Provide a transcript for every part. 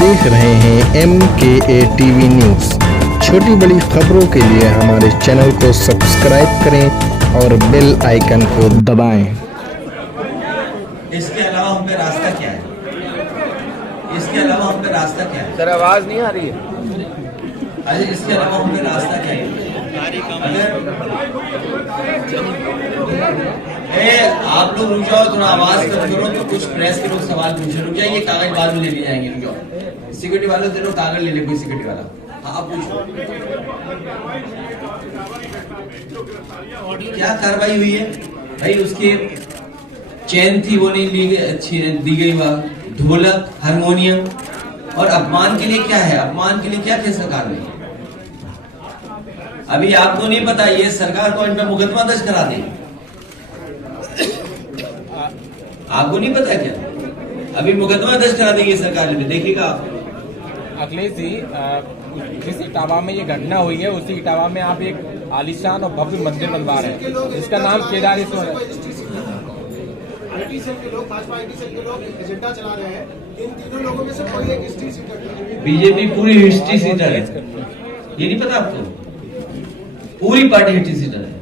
देख रहे हैं MKA टीवी न्यूज़। छोटी बड़ी खबरों के लिए हमारे चैनल को सब्सक्राइब करें और बेल आइकन को दबाएं। इसके अलावा हम पे रास्ता क्या है? इसके अलावा हम पे रास्ता क्या है? सर आवाज नहीं आ रही है। अरे इसके अलावा हम पे रास्ता क्या है? आप लोग रुक जाओ, थोड़ा आवाज कम करो तो कुछ प्रेस के लोग सवाल पूछे। रुक जाइए, कागज बाद में लेके जाएंगे। रुक जाओ, सिक्योरिटी वालों से कागज ले ले, कोई सिक्योरिटी वाला। हाँ आप पूछो, क्या कार्रवाई हुई है भाई? उसकी चैन थी वो नहीं दी गई, वह ढोलक हारमोनियम। और अपमान के लिए क्या है? अपमान के लिए क्या थे सरकार ने? अभी आपको नहीं पता, ये सरकार को इन पर मुकदमा दर्ज करा दे। आपको नहीं पता क्या? अभी मुकदमा दर्ज करा देगी सरकार ने, देखिएगा आप। अखिलेश जी, जिस इटावा में ये घटना हुई है उसी इटावा में आप एक आलीशान और भव्य मंदिर बनवा रहे हैं, इसका नाम केदारेश्वर है। आईटी सेल के लोग, भाजपा आईटी सेल के लोग एजेंडा चला रहे हैं। इन तीनों लोगों में से कोई एक हिस्ट्री सीटर है। बीजेपी पूरी हिस्ट्री सीटर है, ये नहीं पता आपको? पूरी पार्टी हिस्ट्री सीटर है।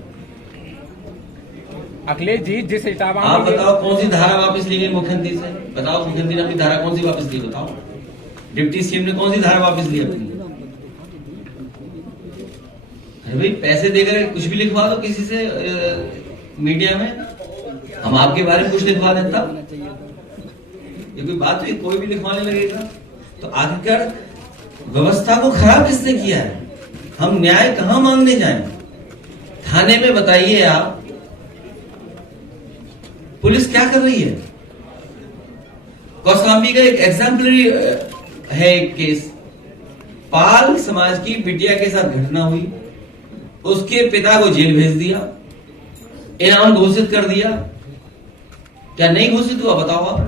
अखिलेश जी, जिस इटावा आप बताओ कौन सी धारा वापस ली गई मुख्यमंत्री से? बताओ, मुख्यमंत्री ने अपनी धारा कौन सी वापस ली? बताओ, डिप्टी सीएम ने कौन सी धारा वापस ली अपनी? अरे भाई, पैसे देकर कुछ भी लिखवा दो किसी से मीडिया में, हम आपके बारे में कुछ लिखवा देता। ये कोई बात हुई? कोई भी लिखवाने लगेगा तो आखिरकार व्यवस्था को खराब किसने किया है? हम न्याय कहां मांगने जाएं? थाने में बताइए आप, पुलिस क्या कर रही है? कौशाम्बी का एक एग्जाम्पलरी है एक केस। पाल समाज की बिटिया के साथ घटना हुई, उसके पिता को जेल भेज दिया, इनाम घोषित कर दिया। क्या नहीं घोषित हुआ? बताओ आप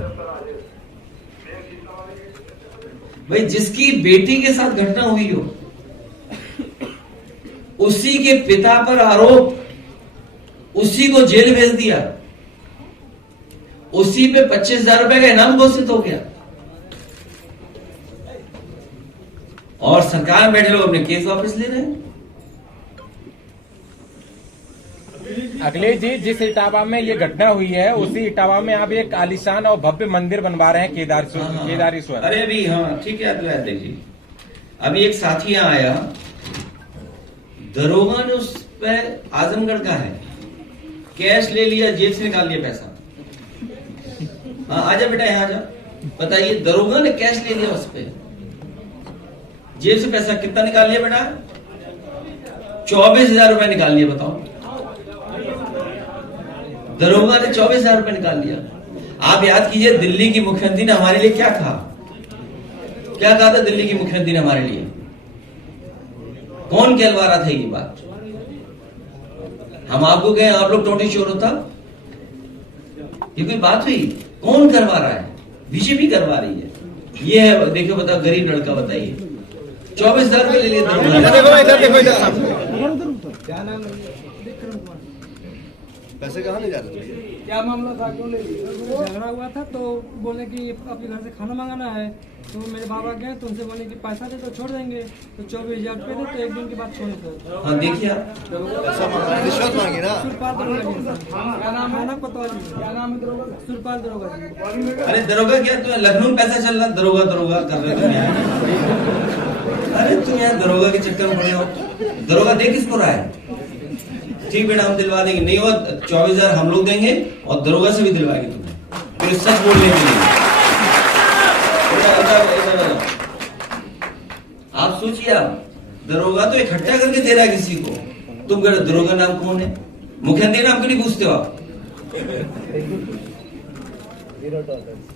भाई। जिसकी बेटी के साथ घटना हुई हो, उसी के पिता पर आरोप, उसी को जेल भेज दिया, उसी पे 25,000 रुपए का इनाम घोषित हो गया, और सरकार बैठे लोग अपने केस वापस ले रहे हैं। अखिलेश जी, जिस इटावा में ये घटना हुई है उसी इटावा में आप एक आलीशान और भव्य मंदिर बनवा रहे हैं, केदारेश्वर। अरे अभी, हाँ ठीक है, देखिए अभी एक साथी यहाँ आया, दरोगा ने उस पर, आजमगढ़ का है, कैश ले लिया, जेब से निकाल लिया पैसा। हाँ आजा बेटा, यहाँ आजा। बताइए, दरोगा ने कैश ले लिया, उस पर जेब से पैसा कितना निकाल लिया बेटा? 24,000 रुपए निकाल लिया। बताओ, दरोगा ने 24,000 रुपए निकाल लिया। आप याद कीजिए, दिल्ली की मुख्यमंत्री ने हमारे लिए क्या कहा? क्या कहा था दिल्ली की मुख्यमंत्री ने हमारे लिए? कौन कहलवा रहा था ये बात? हम आपको कहें आप लोग टोटी चोर होता? ये कोई बात हुई? कौन करवा रहा है? बीजेपी करवा रही है। ये है, देखो बताओ, गरीब लड़का, बताइए 24,000 रुपए ले लिए। पैसे कहाँ ले जा रहे थे? क्या मामला था, क्यों ले लिया? झगड़ा हुआ था तो बोले कि आपके घर से खाना मंगाना है, तो मेरे बाबा गए तो उनसे बोले कि पैसा दे तो छोड़ देंगे, तो 24,000 रुपए दे, तो एक दिन के बाद छोड़े थे। हाँ देखिए, रिश्वत मांगी ना? सुरपाल दरोगा। क्या नाम है ना? पता नहीं क्या नाम है दरोगा? सुरपाल दरोगा जी। अरे दरोगा क्या, तुम लखनऊ में पैसा चल रहा, दरोगा दरोगा कर रहे तुम यहाँ? अरे तुम यहाँ दरोगा के चक्कर में पड़े हो। दरोगा दे किसको रहा है? ठीक बेटा, हम दिलवा देंगे। नहीं हुआ 24,000 हम लोग देंगे, और दरोगा से भी दिलवाएंगे तुम्हें, फिर सच बोलने के लिए। आप सोचिए, आप दरोगा तो इकट्ठा करके दे रहा है किसी को, तुम कह रहे दरोगा नाम कौन है? मुख्यमंत्री नाम क्यों नहीं पूछते हो आप?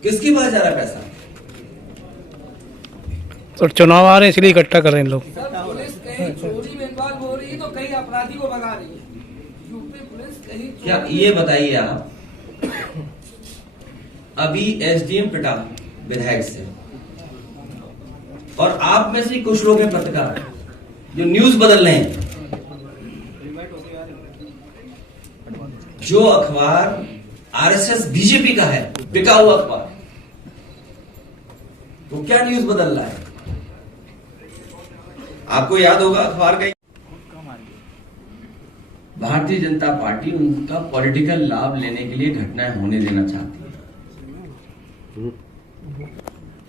किसके पास जा रहा है पैसा? तो चुनाव आ रहे हैं इसलिए इकट्ठा कर रहे हैं लोग। पुलिस कहीं चोरी में इन्वॉल्व हो रही है तो कहीं अपराधी को भगा रही है। यूपी पुलिस कहीं, क्या ये बताइए आप, अभी एसडीएम पिटा विधायक से, और आप में से कुछ लोग हैं पत्रकार जो न्यूज बदल रहे हैं। जो अखबार आरएसएस बीजेपी का है, बिका हुआ अखबार, वो क्या न्यूज बदल रहा है? आपको याद होगा अखबार का, भारतीय जनता पार्टी उनका पॉलिटिकल लाभ लेने के लिए घटनाएं होने देना चाहती है।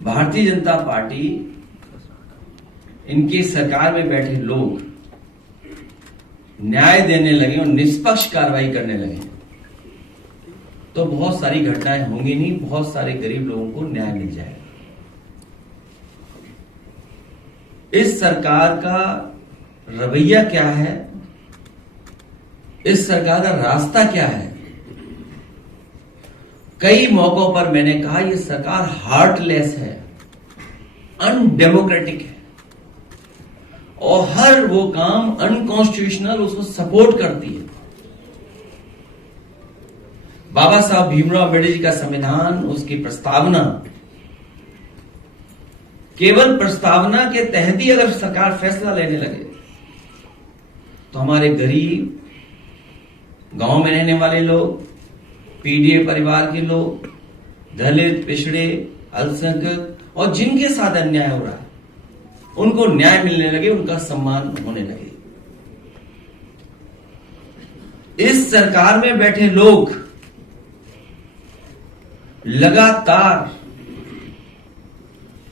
भारतीय जनता पार्टी, इनकी सरकार में बैठे लोग न्याय देने लगे और निष्पक्ष कार्रवाई करने लगे तो बहुत सारी घटनाएं होंगी नहीं, बहुत सारे गरीब लोगों को न्याय मिल जाएगा। इस सरकार का रवैया क्या है, इस सरकार का रास्ता क्या है? कई मौकों पर मैंने कहा यह सरकार हार्टलेस है, अनडेमोक्रेटिक है और हर वो काम अनकॉन्स्टिट्यूशनल उसको सपोर्ट करती है। बाबा साहब भीमराव अम्बेडकर जी का संविधान, उसकी प्रस्तावना, केवल प्रस्तावना के तहत ही अगर सरकार फैसला लेने लगे तो हमारे गरीब, गांव में रहने वाले लोग, पीडीए परिवार के लोग, दलित, पिछड़े, अल्पसंख्यक और जिनके साथ अन्याय हो रहा है उनको न्याय मिलने लगे, उनका सम्मान होने लगे। इस सरकार में बैठे लोग लगातार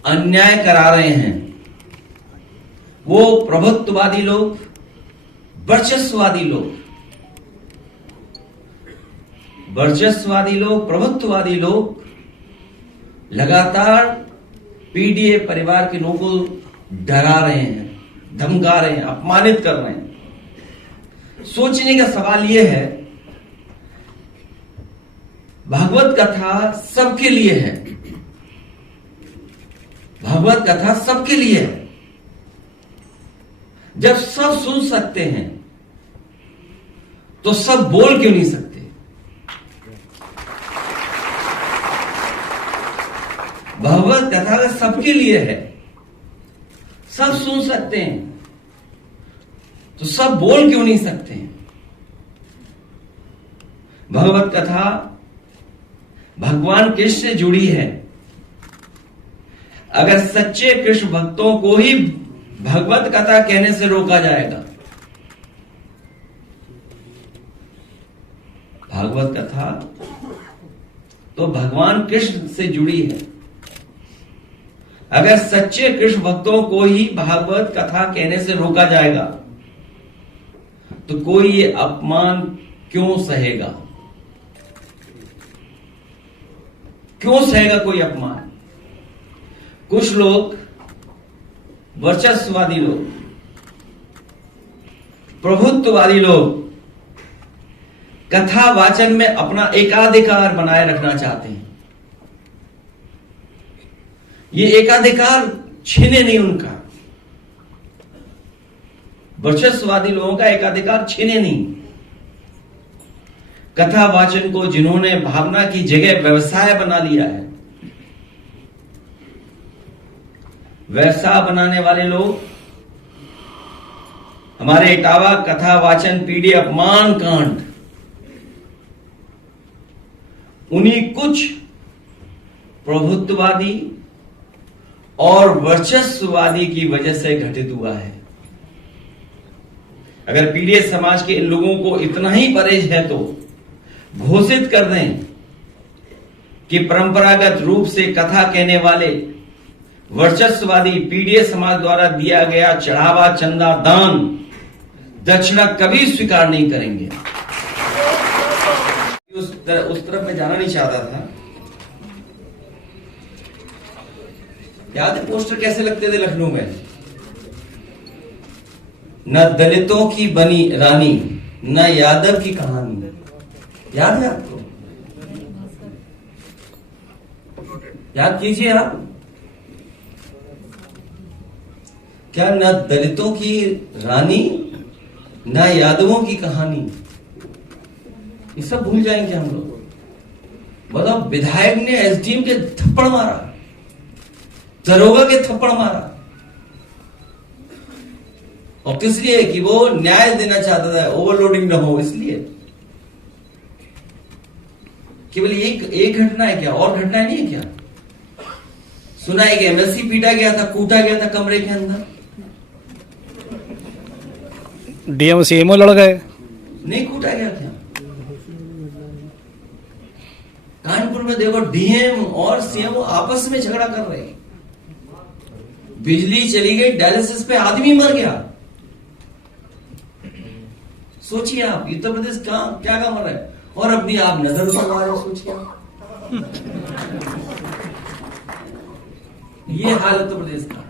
अन्याय करा रहे हैं। वो प्रभुत्ववादी लोग, वर्चस्ववादी लोग, प्रभुत्ववादी लोग लगातार पीडीए परिवार के लोगों को डरा रहे हैं, धमका रहे हैं, अपमानित कर रहे हैं। सोचने का सवाल यह है, भागवत कथा सबके लिए है, भागवत कथा सबके लिए है। जब सब सुन सकते हैं तो सब बोल क्यों नहीं सकते? भगवत कथा का सबके लिए है, सब सुन सकते हैं तो सब बोल क्यों नहीं सकते हैं? भगवत कथा भगवान कृष्ण से जुड़ी है। अगर सच्चे कृष्ण भक्तों को ही भगवत कथा कहने से रोका जाएगा, भागवत कथा तो भगवान कृष्ण से जुड़ी है। अगर सच्चे कृष्ण भक्तों को ही भागवत कथा कहने से रोका जाएगा तो कोई ये अपमान क्यों सहेगा? क्यों सहेगा कोई अपमान? कुछ लोग, वर्चस्ववादी लोग, प्रभुत्ववादी लोग कथा वाचन में अपना एकाधिकार बनाए रखना चाहते हैं। ये एकाधिकार छीने नहीं उनका, वर्चस्ववादी लोगों का एकाधिकार छीने नहीं। कथा वाचन को जिन्होंने भावना की जगह व्यवसाय बना लिया है, व्यवसाय बनाने वाले लोग, हमारे इटावा कथा वाचन पीढ़ी अपमान कांड उन्हीं कुछ प्रभुत्ववादी और वर्चस्ववादी की वजह से घटित हुआ है। अगर पीड़ित समाज के इन लोगों को इतना ही परहेज है तो घोषित कर दें कि परंपरागत रूप से कथा कहने वाले वर्चस्ववादी पीड़ित समाज द्वारा दिया गया चढ़ावा, चंदा, दान, दक्षिणा कभी स्वीकार नहीं करेंगे। उस तरफ मैं जाना नहीं चाहता था। याद है पोस्टर कैसे लगते थे लखनऊ में? न दलितों की बनी रानी, न यादव की कहानी। याद है आपको? याद कीजिए आप। क्या न दलितों की रानी, न यादवों की कहानी? ये सब भूल जाएंगे हम लोग। बताओ, विधायक ने एसडीएम के थप्पड़ मारा, दरोगा के थप्पड़ मारा, और किस लिए? कि वो न्याय देना चाहता था, ओवरलोडिंग न हो इसलिए। केवल एक घटना है क्या? और घटनाएं नहीं है क्या? सुना है कि एमएलसी पीटा गया था, कूटा गया था कमरे के अंदर। डीएम सीएमओ लड़ गए। नहीं कूटा गया था। कानपुर में देखो डीएम और सीएमओ आपस में झगड़ा कर रहे हैं। बिजली चली गई, डायलिसिस पे आदमी मर गया। सोचिए आप, उत्तर प्रदेश क्या काम कर रहा है, और अपनी आप नजर उतार रहे हैं। सोचिए आप, ये हाल उत्तर प्रदेश का।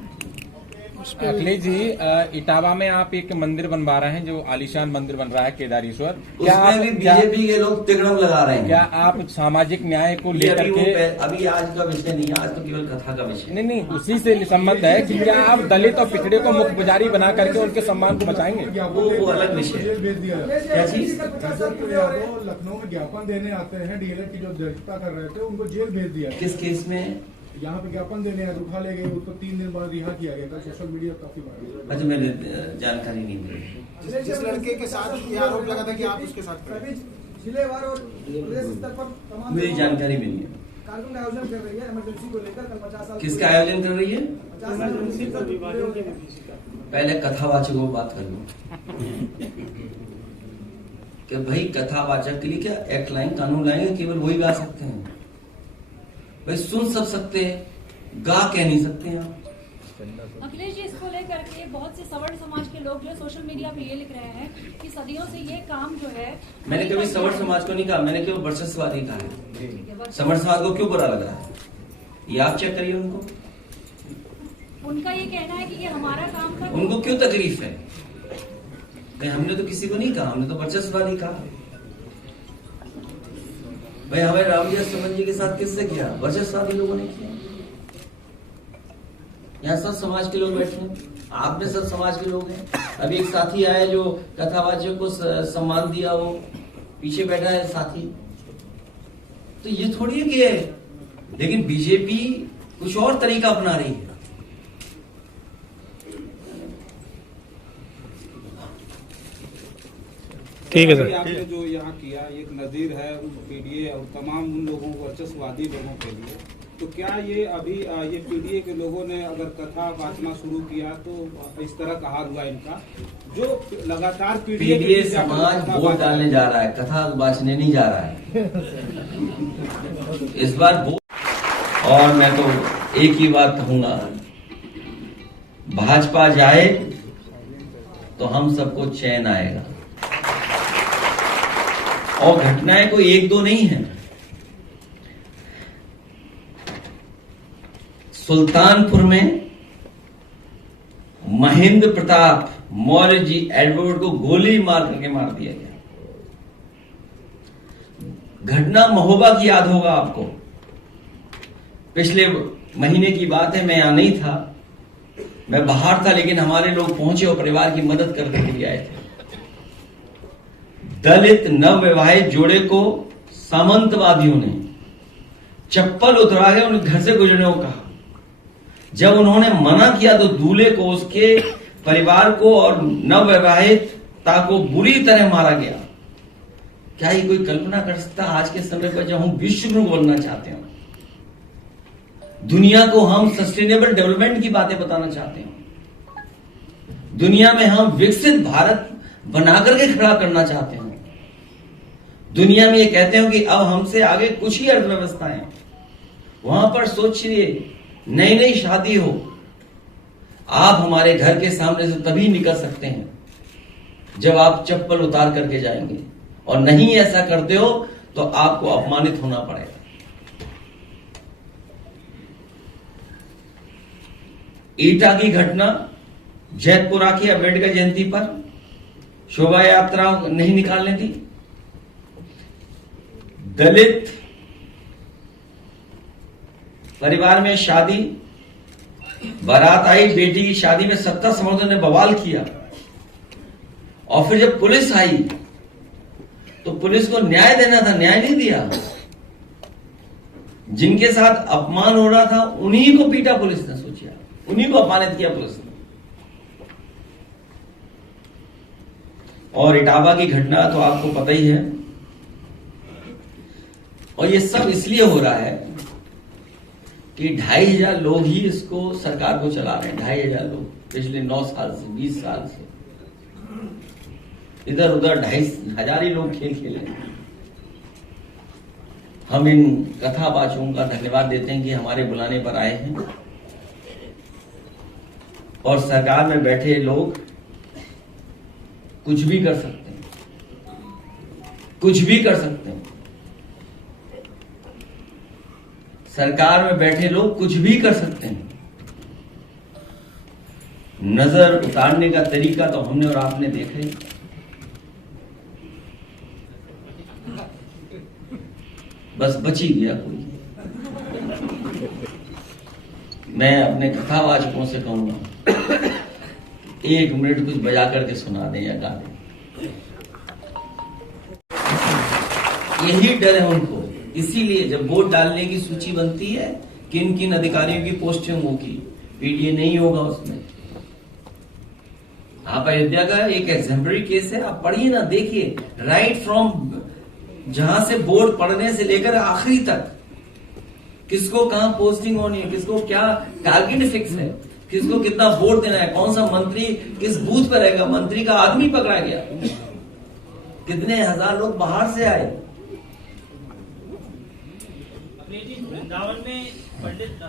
अखिलेश जी, इटावा में आप एक मंदिर बनवा रहे हैं, जो आलीशान मंदिर बन रहा है केदारेश्वर। उसमें भी बीजेपी के लोग तिगड़म लगा रहे हैं। क्या आप सामाजिक न्याय को लेकर के, अभी आज का विषय नहीं है, आज तो केवल कथा का विषय। नहीं, उसी से संबंध है कि क्या आप दलित और पिछड़े को मुख्य पुजारी बना करके उनके सम्मान को बचाएंगे? वो अलग विषय है। जेल भेज दिया है। क्या चीज? लखनऊ में ज्ञापन देने आते हैं, डीएलएड की जो अध्यक्षता कर रहे थे उनको जेल भेज दिया। किस केस में? यहाँ पे ज्ञापन देने आज उठा ले गए, उसको 3 दिन बाद रिहा किया गया था। सोशल मीडिया काफी वायरल। अच्छा, मैंने जानकारी नहीं मिली। जिस लड़के के साथ ये आरोप लगा था कि आप उसके साथ जिलेवार और प्रदेश स्तर पर तमाम मेरी जानकारी मिली है। कार्यक्रम का आयोजन कर रही है इमरजेंसी को लेकर। कल 50 साल किसका आयोजन कर रही है? 50 साल पहले कथावाचकों को बात कर लो कि भाई कथावाचक के लिए क्या एक्ट लाएंगे, कानून लाएंगे? केवल वही गा सकते हैं भाई, सुन सब सकते हैं, गा कह नहीं सकते हैं आप। अखिलेश जी, इसको लेकर के बहुत से सवर्ण समाज के लोग जो सोशल मीडिया पे ये लिख रहे हैं कि सदियों से ये काम जो है, मैंने कभी सवर्ण समाज को नहीं कहा, मैंने केवल वर्चस्ववादी कहा है। सवर्ण समाज को क्यों बुरा लग रहा है, ये आप चेक करिए। उनका ये कहना है कि ये हमारा काम था। उनको क्यों तकलीफ है? हमने तो किसी को नहीं कहा, हमने तो वर्चस्ववादी कहा। भाई हमें रामविलास चमन जी के साथ किससे किया? वर्चस्ववादी लोगों ने किया। यहाँ सब समाज के लोग बैठे हैं, आप में सब समाज के लोग हैं। अभी एक साथी आया जो कथावाचक को सम्मान दिया, वो पीछे बैठा है साथी। तो ये थोड़ी है कि है, लेकिन बीजेपी कुछ और तरीका अपना रही है। ठीक है सर। आपने जो यहाँ किया एक नजीर है पीडीए और तमाम उन लोगों को, वर्चस्ववादी लोगों के लिए। तो क्या ये अभी ये पीडीए के लोगों ने अगर कथा वाचना शुरू किया तो इस तरह का हाल हुआ इनका, जो लगातार पीडीए समाज वोट डालने जा रहा है, कथा वाचने नहीं जा रहा है इस बार और मैं तो एक ही बात कहूंगा, भाजपा जाए तो हम सबको चैन आएगा। और घटनाएं कोई एक दो नहीं है। सुल्तानपुर में महेंद्र प्रताप मौर्य जी एडवोकेट को गोली मार करके मार दिया गया। घटना महोबा की याद होगा आपको, पिछले महीने की बात है। मैं यहां नहीं था, मैं बाहर था, लेकिन हमारे लोग पहुंचे और परिवार की मदद करने के लिए आए थे। दलित नवविवाहित जोड़े को सामंतवादियों ने चप्पल उतरा के उनके घर से गुजरने को कहा। जब उन्होंने मना किया तो दूल्हे को, उसके परिवार को और नवविवाहिता को बुरी तरह मारा गया। क्या ये कोई कल्पना कर सकता आज के समय पर, जब हम विश्व गुरु बनना चाहते हैं, दुनिया को हम सस्टेनेबल डेवलपमेंट की बातें बताना चाहते हैं, दुनिया में हम विकसित भारत बना करके खड़ा करना चाहते हैं, दुनिया में ये कहते हैं कि अब हमसे आगे कुछ ही अर्थव्यवस्थाएं, वहां पर सोचिए नई नई शादी हो, आप हमारे घर के सामने से तभी निकल सकते हैं जब आप चप्पल उतार करके जाएंगे, और नहीं ऐसा करते हो तो आपको अपमानित होना पड़ेगा। ईटा की घटना, जैतपुरा की अम्बेडकर जयंती पर शोभा यात्रा नहीं निकालने दी, दलित परिवार में शादी, बारात आई, बेटी की शादी में सत्ता समर्थकों ने बवाल किया, और फिर जब पुलिस आई तो पुलिस को न्याय देना था, न्याय नहीं दिया। जिनके साथ अपमान हो रहा था उन्हीं को पीटा पुलिस ने, सोचिए, उन्हीं को अपमानित किया पुलिस ने। और इटावा की घटना तो आपको पता ही है, और ये सब इसलिए हो रहा है कि 2500 लोग ही इसको सरकार को चला रहे हैं। 2500 लोग पिछले 9 साल से, 20 साल से इधर उधर 2500 ही लोग खेल खेले। हम इन कथावाचकों का धन्यवाद देते हैं कि हमारे बुलाने पर आए हैं और सरकार में बैठे लोग कुछ भी कर सकते हैं, कुछ भी कर सकते हैं। सरकार में बैठे लोग कुछ भी कर सकते हैं। नजर उतारने का तरीका तो हमने और आपने देखा ही। बस बच ही गया कोई। मैं अपने कथावाचकों से कहूंगा 1 मिनट कुछ बजा करके सुना दें या गा दें। यही डर है उनको। इसीलिए जब वोट डालने की सूची बनती है किन किन अधिकारियों की पोस्टिंग होगी, पीडीए नहीं होगा उसमें। आप अयोध्या का एक एग्जाम्पलरी केस है, आप पढ़िए ना, देखिए। राइट फ्रॉम जहां से वोट पढ़ने से लेकर आखिरी तक किसको कहां पोस्टिंग होनी है, किसको क्या टारगेट फिक्स है, किसको कितना वोट देना है, कौन सा मंत्री किस बूथ पर रहेगा। मंत्री का आदमी पकड़ा गया, कितने हजार लोग बाहर से आए। वृंदावन में पंडित,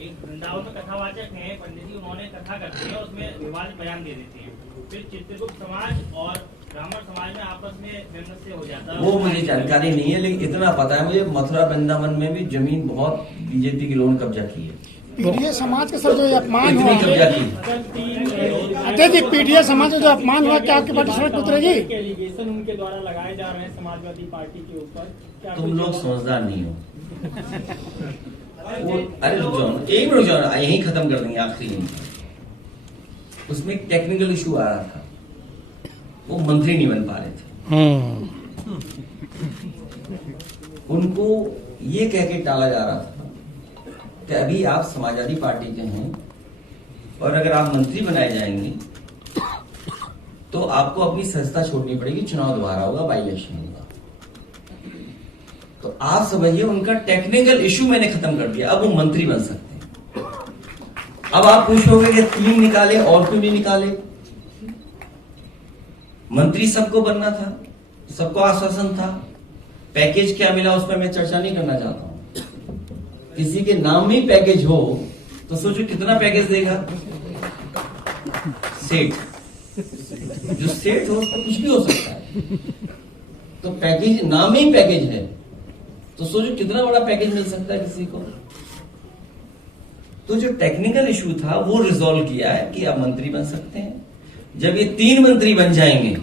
एक वृंदावन में कथावाचक हैं पंडित जी, उन्होंने कथा करते हैं, उसमें विवादित बयान दे देते हैं। फिर चित्रगुप्त समाज और ब्राह्मण समाज में आपस में वैमनस्य हो जाता है। वो मुझे जानकारी नहीं है, लेकिन इतना पता है मुझे मथुरा वृंदावन में भी जमीन बहुत बीजेपी के लोगों ने कब्जा की है। पीडीए समाज का सर जो अपमान हुआ, कब्जा की। देखिए पीडीए समाज का जो अपमान हुआ, क्या आपकी पार्टी सड़क पर उतरेगी? एलिगेशन उनके द्वारा लगाए जा रहे हैं समाजवादी पार्टी के ऊपर। तुम लोग समझदार नहीं हो। अरे रुक जाओ, 1 मिनट जाओ, यही खत्म कर देंगे आखिरी। उसमें एक टेक्निकल इशू आ रहा था, वो मंत्री नहीं बन पा रहे थे। उनको ये कह के टाला जा रहा था कि अभी आप समाजवादी पार्टी के हैं और अगर आप मंत्री बनाए जाएंगे तो आपको अपनी संस्था छोड़नी पड़ेगी, चुनाव दोबारा होगा, बाई इलेक्शन होगा। तो आप समझिए उनका टेक्निकल इशू मैंने खत्म कर दिया, अब वो मंत्री बन सकते हैं। अब आप पूछोगे कि 3 निकाले और क्यों नहीं निकाले? मंत्री सबको बनना था, सबको आश्वासन था। पैकेज क्या मिला उसमें मैं चर्चा नहीं करना चाहता हूं। किसी के नाम में पैकेज हो तो सोचो कितना पैकेज देगा। सेठ, जो सेठ हो उसको कुछ भी हो सकता है, तो पैकेज नाम ही पैकेज है तो सोचो कितना बड़ा पैकेज मिल सकता है किसी को। तो जो टेक्निकल इशू था वो रिजॉल्व किया है कि आप मंत्री बन सकते हैं। जब ये 3 मंत्री बन जाएंगे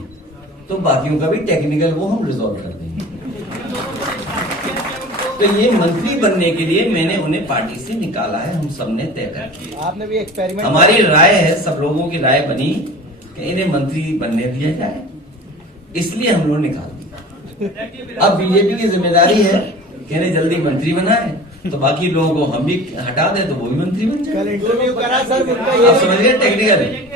तो बाकियों का भी टेक्निकल वो हम रिजॉल्व कर देंगे। तो ये मंत्री बनने के लिए मैंने उन्हें पार्टी से निकाला है, हम सबने तय कर किया। आपने भी एक्सपेरिमेंट, हमारी राय है, सब लोगों की राय बनी कि इन्हें मंत्री बनने दिया जाए, इसलिए हम लोग निकाल दिया। अब बीजेपी की जिम्मेदारी है कि इन्हें जल्दी मंत्री बनाए, तो बाकी लोगों को हम भी हटा दें तो वो भी मंत्री बन जाए। आप समझ गए टेक्निकल।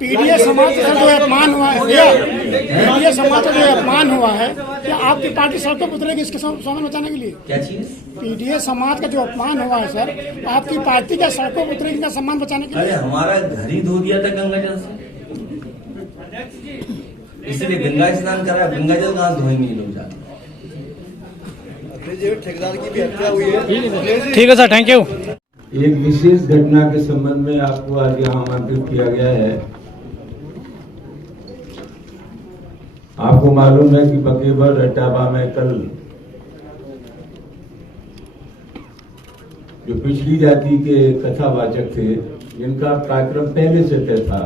पीडीए समाज का जो अपमान हुआ है, पीडीए समाज का जो अपमान हुआ है, क्या आपकी पार्टी सड़कों पर उतरेगी इसके सामान बचाने के लिए? क्या चीज? पीडीए समाज का जो अपमान हुआ है सर, आपकी पार्टी क्या सड़कों पर उतरेगी का सम्मान बचाने के लिए? अरे हमारा घर ही धो दिया था गंगा जल से, इसलिए गंगा स्नान करा। गंगा जल कहां धोएंगे ये लोग जाकर? ठेकेदार की भी हत्या हुई है। ठीक है सर, थैंक यू। एक विशेष घटना के संबंध में आपको आज यहाँ आमंत्रित किया गया है। आपको मालूम है कि बकेबर इटावा में कल जो पिछड़ी जाति के कथावाचक थे, जिनका कार्यक्रम पहले से तय था,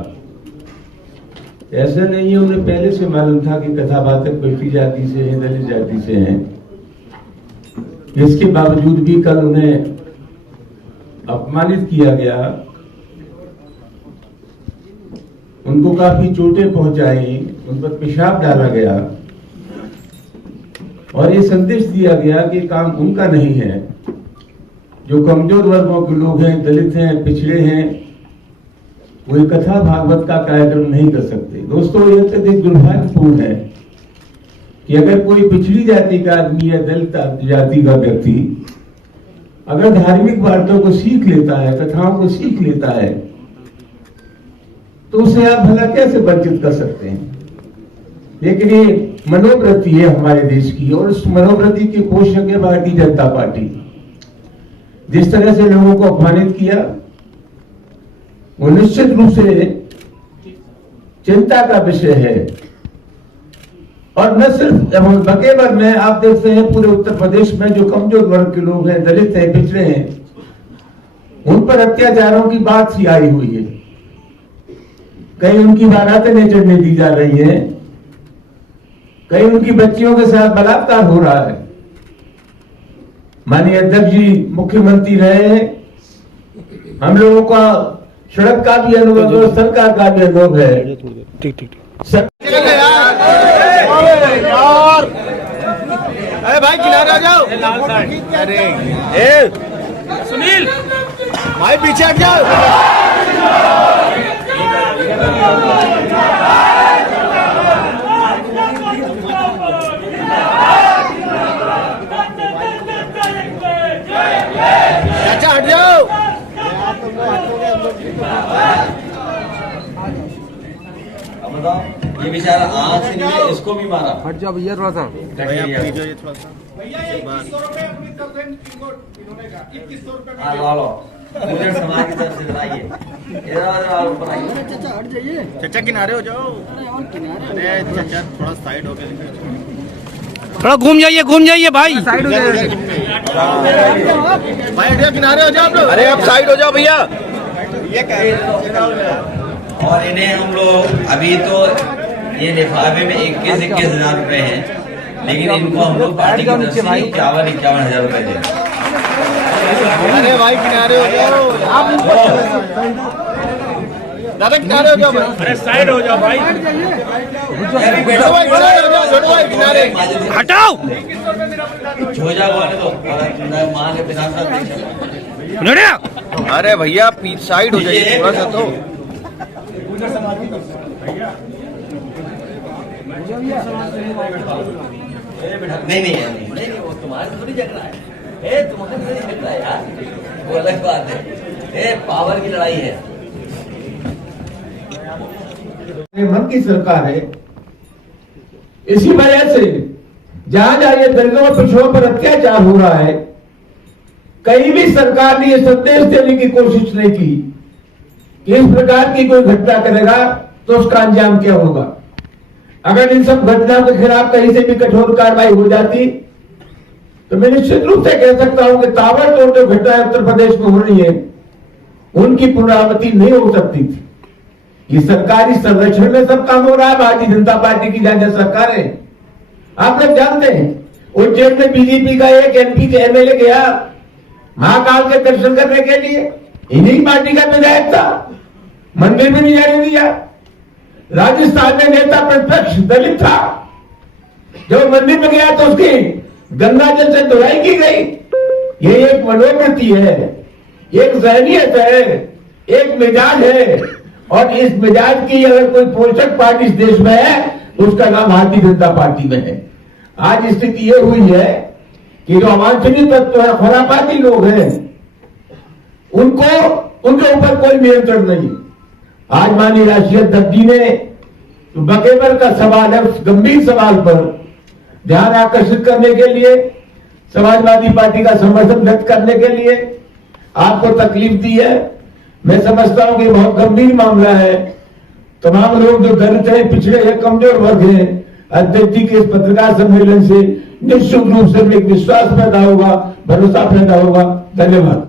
ऐसा नहीं है उन्हें पहले से मालूम था कि कथावाचक पिछड़ी जाति से हैं, दलित जाति से हैं, इसके बावजूद भी कल उन्हें अपमानित किया गया, उनको काफी चोटें पहुंचाई, उन पर पेशाब डाला गया और ये संदेश दिया गया कि काम उनका नहीं है। जो कमजोर वर्गों के लोग हैं, दलित हैं, पिछड़े हैं, वो कथा भागवत का कार्यक्रम नहीं कर सकते। दोस्तों, यह अत्यधिक दुर्भाग्यपूर्ण है कि अगर कोई पिछड़ी जाति का आदमी या दलित जाति का व्यक्ति अगर धार्मिक वार्ताओं को सीख लेता है, कथाओं को सीख लेता है, तो उसे आप भला कैसे वंचित कर सकते हैं। लेकिन ये मनोवृत्ति है हमारे देश की, और उस मनोवृत्ति के पोषक है भारतीय जनता पार्टी। जिस तरह से लोगों को अपमानित किया, वो निश्चित रूप से चिंता का विषय है। और न सिर्फ बकेबर में आप देखते हैं, पूरे उत्तर प्रदेश में जो कमजोर वर्ग के लोग हैं, दलित हैं, पिछड़े हैं, उन पर अत्याचारों की बात सी आई हुई है। कहीं उनकी बारातें नहीं चढ़ने दी जा रही हैं, कहीं उनकी बच्चियों के साथ बलात्कार हो रहा है। माननीय अध्यक्ष जी मुख्यमंत्री रहे, हम लोगों का सड़क का भी अनुभव है, सरकार का भी अनुभव है। ठीक अरे भाई किनारे आ जाओ। अरे सुनील भाई पीछे हट जाओ। चाचा हट जाओ। अब बताओ, ये बेचारा आँख से नहीं है, इसको भी मारा। हट जाओ भैया थोड़ा सा। भैया 2100 रुपए अपनी तरफ से इन्होंने कहा 2100 रुपए लो मुझे समाज की तरफ से लाइए। चाचा हट जाइए। चाचा किनारे हो जाओ। अरे चाचा थोड़ा साइड हो गए, थोड़ा घूम जाइए भाई। साइड हो जाए भाई हटिया, किनारे हो जाओ आप लोग। अरे आप साइड हो जाओ भैया। ये और इन्हें हम लोग अभी तो ये लिफाफे में 21,000 रुपए हैं, लेकिन इनको हम लोग पार्टी की तरफ से 51,000 रुपए दें। अरे भाई किनारे हो जाओ दादा, किनारे हो जाओ। अरे साइड हो जाओ भाई। छोड़ो भाई किनारे हटाओ। हो जाओ माँ के बिना। अरे भैया साइड हो जाइए थोड़ा सा। तो नहीं वो तुम्हारे थोड़ी जग रहा है, तुम्हारे थोड़ी जग रहा है यार, वो अलग बात है। पावर की लड़ाई है। मन की सरकार है, इसी वजह से जहां जहां ये दलितों और पिछड़ों पर अत्याचार हो रहा है, कहीं भी सरकार ने ये संदेश देने की कोशिश नहीं की कि इस प्रकार की कोई घटना करेगा तो उसका अंजाम क्या होगा। अगर इन सब घटनाओं के खिलाफ कहीं से भी कठोर कार्रवाई हो जाती तो मैं निश्चित रूप से कह सकता हूं कि ताबड़तोड़ जो घटनाएं उत्तर प्रदेश में हो रही है, उनकी पुनरावृत्ति नहीं हो सकती थी। ये सरकारी संरक्षण में सब काम हो रहा है। भारतीय जनता पार्टी की जहां सरकार है, आप लोग जानते हैं, उज्जैन में बीजेपी का एक एमपी के एमएलए गया महाकाल के दर्शन करने के लिए, इन्हीं पार्टी का विधायक था, मंदिर में नहीं जाने दिया। राजस्थान में नेता प्रतिपक्ष दलित था, जब मंदिर में गया तो उसकी गंगा जल से धुलाई की गई। ये एक मनोवृत्ति है, एक जहनियत है, एक मिजाज है, और इस मिजाज की अगर कोई पोषक पार्टी इस देश में है तो उसका नाम भारतीय जनता पार्टी में है। आज स्थिति ये हुई है कि जो अवांछनीय तत्व है, खुरापाती लोग हैं, उनके ऊपर कोई नियंत्रण नहीं। आज माननीय राष्ट्रीय अध्यक्ष जी ने बकेबर का सवाल है, उस गंभीर सवाल पर ध्यान आकर्षित करने के लिए, समाजवादी पार्टी का समर्थन व्यक्त करने के लिए आपको तकलीफ दी है। मैं समझता हूं कि बहुत गंभीर मामला है। तमाम लोग जो दलित हैं, पिछड़े हैं, कमजोर वर्ग हैं, अध्यक्ष जी के इस पत्रकार सम्मेलन से निश्चित रूप से एक विश्वास पैदा होगा, भरोसा पैदा होगा। धन्यवाद।